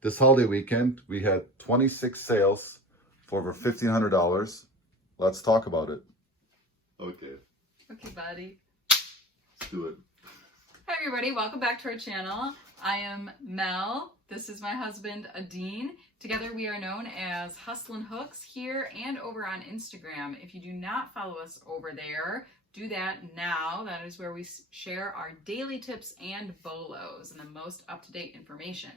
This holiday weekend, we had 26 sales for over $1,500. Let's talk about it. Okay. Okay, buddy. Let's do it. Hi, everybody. Welcome back to our channel. I am Mel. This is my husband, Adine. Together we are known as Hustlin' Hooks here and over on Instagram. If you do not follow us over there, do that now. That is where we share our daily tips and BOLOs and the most up-to-date information.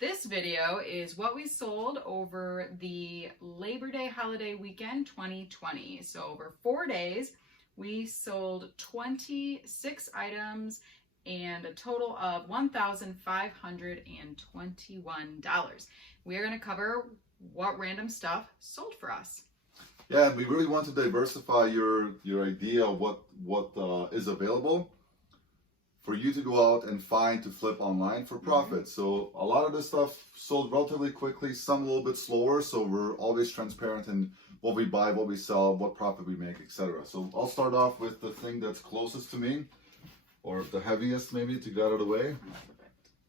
This video is what we sold over the Labor Day holiday weekend 2020. So over 4 days, we sold 26 items and a total of $1,521. We are going to cover what random stuff sold for us. Yeah, we really want to diversify your idea of what is available for you to go out and find to flip online for profit. So a lot of this stuff sold relatively quickly, some a little bit slower. So we're always transparent in what we buy, what we sell, what profit we make, etc. So I'll start off with the thing that's closest to me, or the heaviest maybe to get out of the way,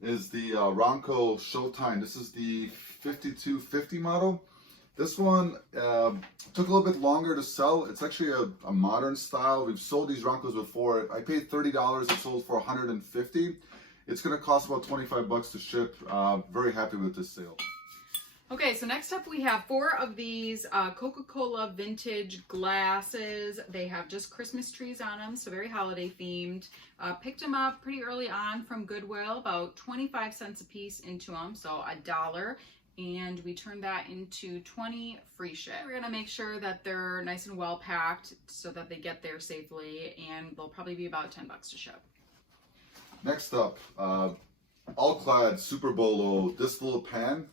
is the Ronco Showtime. This is the 5250 model. This one took a little bit longer to sell. It's actually a modern style. We've sold these Roncos before. I paid $30. It sold for $150. It's going to cost about 25 bucks to ship. Very happy with this sale. Okay, so next up we have 4 of these Coca-Cola vintage glasses. They have just Christmas trees on them, so very holiday themed. Picked them up pretty early on from Goodwill, about 25 cents a piece into them, so $1. And we turned that into 20 free ship. We're gonna make sure that they're nice and well packed so that they get there safely, and they'll probably be about 10 bucks to ship. Next up, all-clad Super Bolo, this little pan.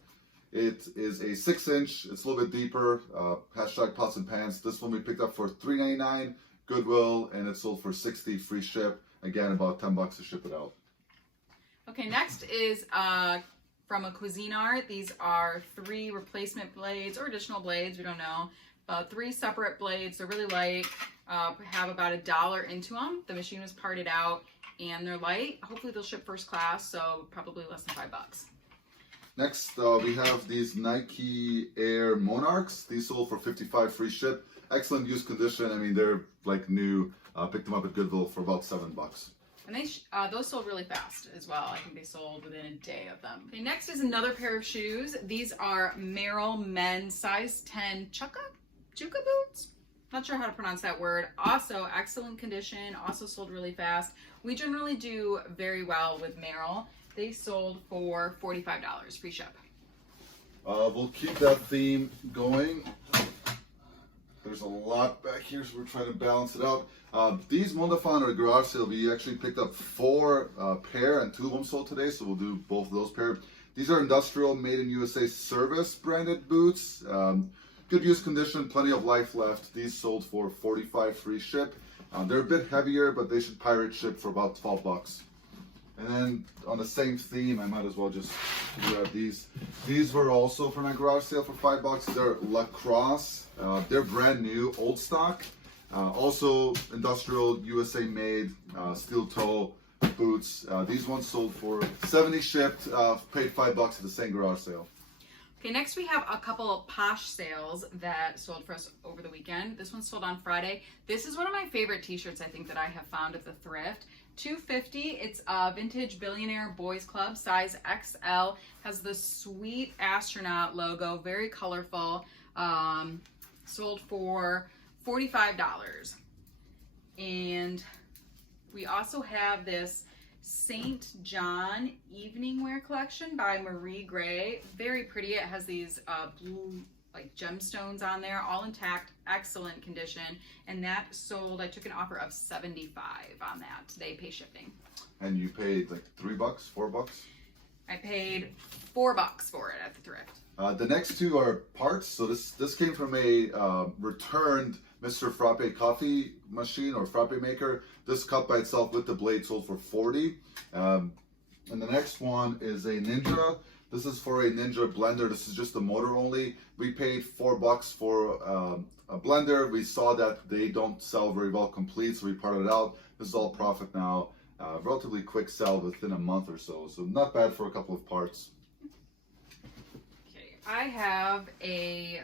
It is a 6-inch, it's a little bit deeper, hashtag pots and pans. This one we picked up for $3.99 Goodwill, and it sold for $60 free ship. Again, about 10 bucks to ship it out. Okay, next is from a Cuisinart. These are 3 replacement blades or additional blades, we don't know. 3 separate blades. They're really light, have about $1 into them. The machine was parted out and they're light. Hopefully they'll ship first class, so probably less than 5 bucks. Next, we have these Nike Air Monarchs. These sold for $55 free ship. Excellent use condition. I mean, they're like new. Picked them up at Goodwill for about 7 bucks. And those sold really fast as well. I think they sold within a day of them. Okay, next is another pair of shoes. These are Merrell men's size 10 Chukka boots. Not sure how to pronounce that word. Also excellent condition, also sold really fast. We generally do very well with Merrell. They sold for $45 free ship. We'll keep that theme going. There's a lot back here, so we're trying to balance it out. These Mondafon or garage sale, we actually picked up 4 pair, and 2 of them sold today, so we'll do both of those pair. These are industrial, made in USA service branded boots. Good use condition, plenty of life left. These sold for $45 free ship. They're a bit heavier, but they should pirate ship for about 12 bucks. And then on the same theme, I might as well just grab these. These were also from my garage sale for 5 bucks. They're Lacrosse. They're brand new, old stock. Also industrial, USA made, steel toe boots. These ones sold for $70 shipped. Paid 5 bucks at the same garage sale. Okay, next we have a couple of Posh sales that sold for us over the weekend. This one sold on Friday. This is one of my favorite t-shirts I think that I have found at the thrift. $2.50. It's a vintage billionaire boys club, size XL. Has the sweet astronaut logo, very colorful. Sold for $45. And we also have this St. John evening wear collection by Marie Gray. Very pretty. It has these blue like gemstones on there, all intact, excellent condition. And that sold, I took an offer of $75 on that. They pay shipping. And you paid like 3 bucks, 4 bucks? I paid $4 for it at the thrift. The next 2 are parts. So this came from a returned Mr. Frappe coffee machine or frappe maker. This cup by itself with the blade sold for $40. And the next one is a Ninja. This is for a Ninja blender. This is just the motor only. We paid 4 bucks for a blender. We saw that they don't sell very well complete, so we parted it out. This is all profit now. Relatively quick sell within a month or so. So not bad for a couple of parts. I have a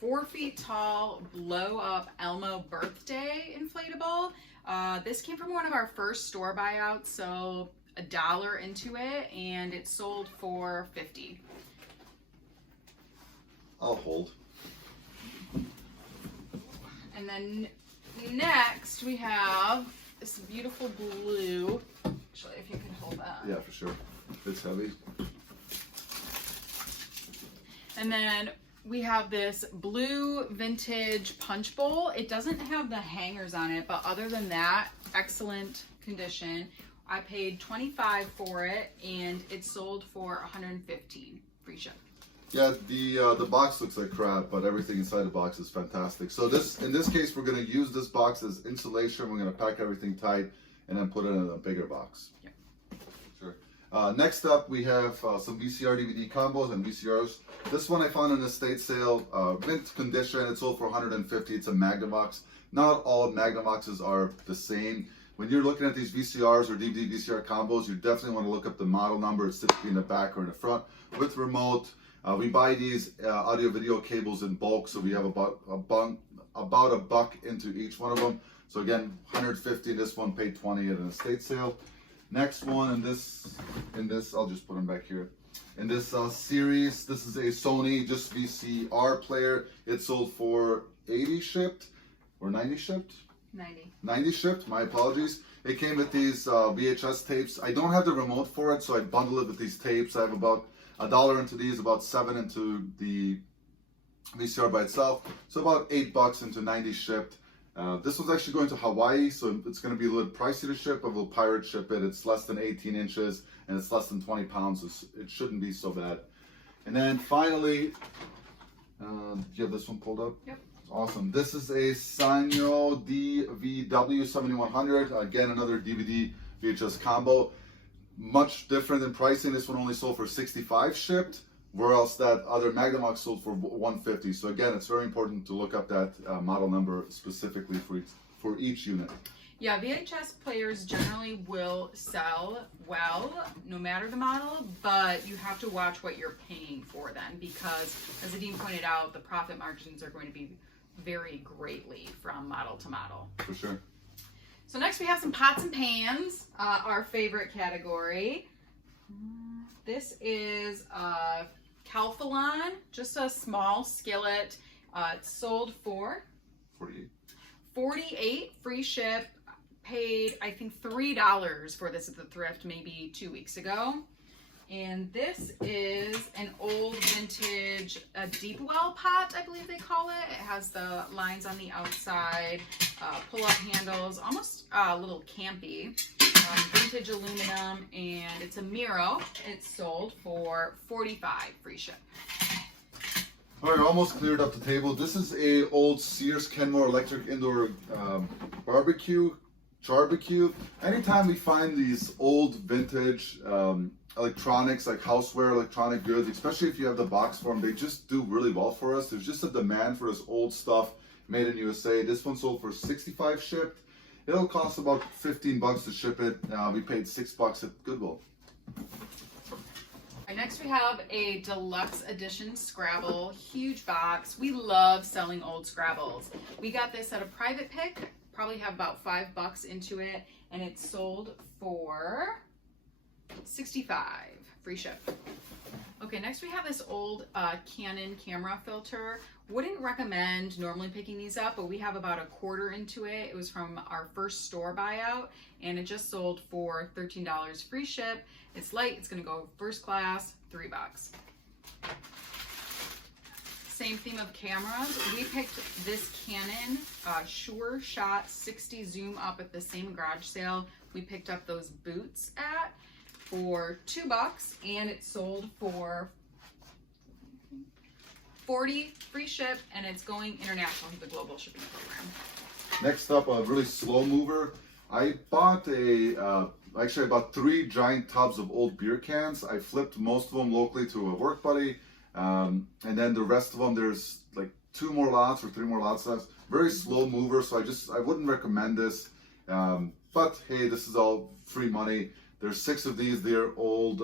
4 feet tall blow up Elmo birthday inflatable. This came from one of our first store buyouts, so $1 into it, and it sold for $50. I'll hold. And then next we have this beautiful blue. Actually, if you can hold that. Yeah, for sure. It's heavy. And then we have this blue vintage punch bowl. It doesn't have the hangers on it, but other than that, excellent condition. I paid $25 for it, and it sold for $115, free ship. Yeah, the box looks like crap, but everything inside the box is fantastic. So in this case, we're going to use this box as insulation. We're going to pack everything tight and then put it in a bigger box. Yep. Sure. Next up, we have some VCR DVD combos and VCRs. This one I found in an estate sale, mint condition. It sold for $150. It's a Magnavox. Not all Magnavoxes are the same. When you're looking at these VCRs or DVD VCR combos, you definitely want to look up the model number. It's typically in the back or in the front with remote. We buy these audio video cables in bulk, so we have about a buck into each one of them. So again, $150. This one paid $20 at an estate sale. Next one in this, I'll just put them back here. In this series, this is a Sony just VCR player. It sold for $80 shipped or $90 shipped. 90 shipped. My apologies. It came with these VHS tapes. I don't have the remote for it, so I bundle it with these tapes. I have about $1 into these, about $7 into the VCR by itself, so about $8 into 90 shipped. This was actually going to Hawaii, so it's going to be a little pricey to ship, but we'll pirate ship it. It's less than 18 inches and it's less than 20 pounds, so it shouldn't be so bad. And then finally, do you have this one pulled up? Yep. Awesome. This is a Sanyo DVW7100. Again, another DVD VHS combo. Much different in pricing. This one only sold for $65 shipped, whereas that other Magnavox sold for $150. So again, it's very important to look up that model number specifically for each unit. Yeah, VHS players generally will sell well, no matter the model, but you have to watch what you're paying for them, because, as Adine pointed out, the profit margins are going to be vary greatly from model to model. For sure. So next we have some pots and pans, our favorite category. This is Calphalon, just a small skillet. It's sold for $48, free ship. Paid, I think, $3 for this at the thrift maybe 2 weeks ago. And this is an old vintage deep well pot, I believe they call it. It has the lines on the outside, pull-up handles, almost a little campy. Vintage aluminum, and it's a Miro. It's sold for $45, free ship. All right, almost cleared up the table. This is a old Sears Kenmore electric indoor barbecue. Anytime we find these old vintage electronics, like houseware, electronic goods, especially if you have the box for them, they just do really well for us. There's just a demand for this old stuff made in USA. This one sold for $65 shipped. It'll cost about $15 to ship it. We paid $6 at Goodwill. Right, next we have a deluxe edition Scrabble, huge box. We love selling old Scrabbles. We got this at a private pick, probably have about $5 into it, and it sold for $65, free ship. Okay, next we have this old Canon camera filter. Wouldn't recommend normally picking these up, but we have about $1/4 into it. It was from our first store buyout, and it just sold for $13, free ship. It's light, it's gonna go first class, $3. Same theme of cameras. We picked this Canon Sure Shot 60 zoom up at the same garage sale we picked up those boots at for $2, and it sold for $40, free ship, and it's going international with the global shipping program. Next up, a really slow mover. I bought actually I bought 3 giant tubs of old beer cans. I flipped most of them locally to a work buddy. And then the rest of them, there's like 2 more lots or 3 more lots left. Very slow mover, so I wouldn't recommend this. But hey, this is all free money. There's 6 of these. They're old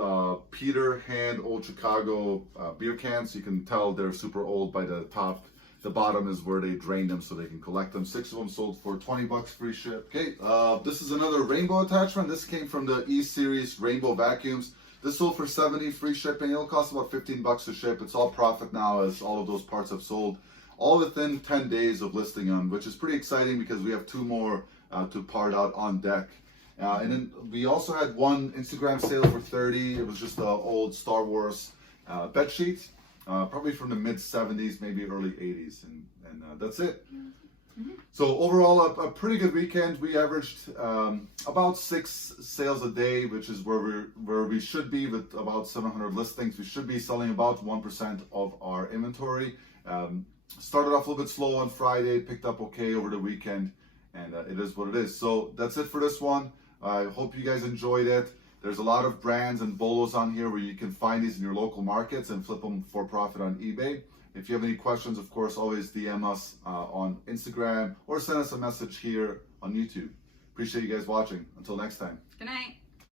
Peter Hand Old Chicago beer cans. You can tell they're super old by the top. The bottom is where they drain them so they can collect them. 6 of them sold for 20 bucks free ship. Okay, this is another rainbow attachment. This came from the E-Series Rainbow Vacuums. This sold for 70 free shipping. It'll cost about 15 bucks to ship. It's all profit now as all of those parts have sold. All within 10 days of listing them, which is pretty exciting because we have 2 more to part out on deck. And then we also had one Instagram sale for 30. It was just an old Star Wars bed sheet. Probably from the mid 70s, maybe early 80s, and that's it. So overall, a pretty good weekend. We averaged about 6 sales a day, which is where we should be with about 700 listings. We should be selling about 1% of our inventory. Started off a little bit slow on Friday, picked up okay over the weekend, and it is what it is. So that's it for this one. I hope you guys enjoyed it. There's a lot of brands and BOLOs on here where you can find these in your local markets and flip them for profit on eBay. If you have any questions, of course, always DM us on Instagram or send us a message here on YouTube. Appreciate you guys watching. Until next time. Good night.